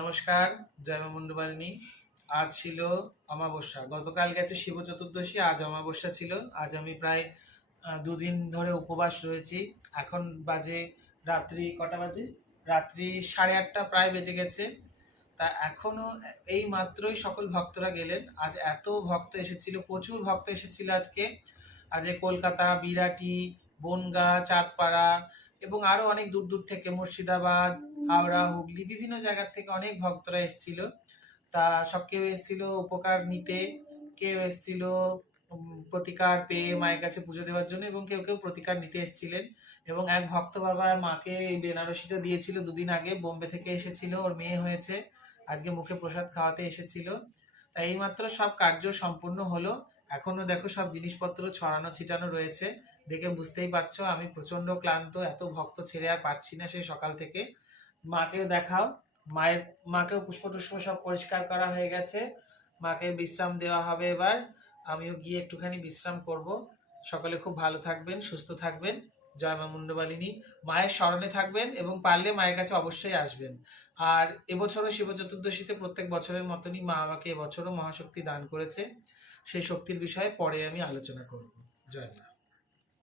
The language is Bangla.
নমস্কার, জয় মা মুন্ডমালিনী। আজ ছিল অমাবস্যা। গতকাল গেছে শিব চতুর্দশী, আজ অমাবস্যা ছিল। আজ আমি প্রায় দুদিন ধরে উপবাস রয়েছি। এখন বাজে রাত্রি কটা বাজে? রাত্রি 8:30 প্রায় বেজে গেছে। তা এখনো এই মাত্রই সকল ভক্তরা গেলেন। আজ এত ভক্ত এসেছিল, প্রচুর ভক্ত এসেছিল আজকে। আজ কলকাতা, বিরাটি, বনগাঁ, চাঁদপাড়া এবং আরও অনেক দূর দূর থেকে, মুর্শিদাবাদ, হাওড়া, হুগলি, বিভিন্ন জায়গার থেকে অনেক ভক্তরা এসেছিল। তা সব কেউ এসেছিল উপকার নিতে, কেউ এসেছিল প্রতিকার পেয়ে মায়ের কাছে পুজো দেওয়ার জন্য, এবং কেউ কেউ প্রতিকার নিতে এসেছিলেন। এবং এক ভক্ত বাবা মাকে এই বেনারসিটা দিয়েছিল দুদিন আগে, বোম্বে থেকে এসেছিল, ওর মেয়ে হয়েছে, আজকে মুখে প্রসাদ খাওয়াতে এসেছিল। তাই এইমাত্র সব কার্য সম্পূর্ণ হলো। এখনো দেখো সব জিনিসপত্র ছড়ানো ছিটানো রয়েছে, দেখে বুঝতেই পারছো আমি প্রচন্ড ক্লান্ত। এত ভক্ত ছেড়ে আর পাচ্ছি না সেই সকাল থেকে। মাকেও দেখাও, মাকেও পুষ্প টুষ্প সব পরিষ্কার করা হয়ে গেছে, মাকে বিশ্রাম দেওয়া হবে এবার। আমিও গিয়ে একটুখানি বিশ্রাম করব। সকলে খুব ভালো থাকবেন, সুস্থ থাকবেন। জয় মা মুন্ডমালিনী। মায়ের স্মরণে থাকবেন এবং পারলে মায়ের কাছে অবশ্যই আসবেন। আর এবছরও শিব চতুর্দশীতে প্রত্যেক বছরের মতনই মা আমাকে এবছরও মহাশক্তি দান করেছে। সেই শক্তির বিষয়ে পরে আমি আলোচনা করব। জয় মা।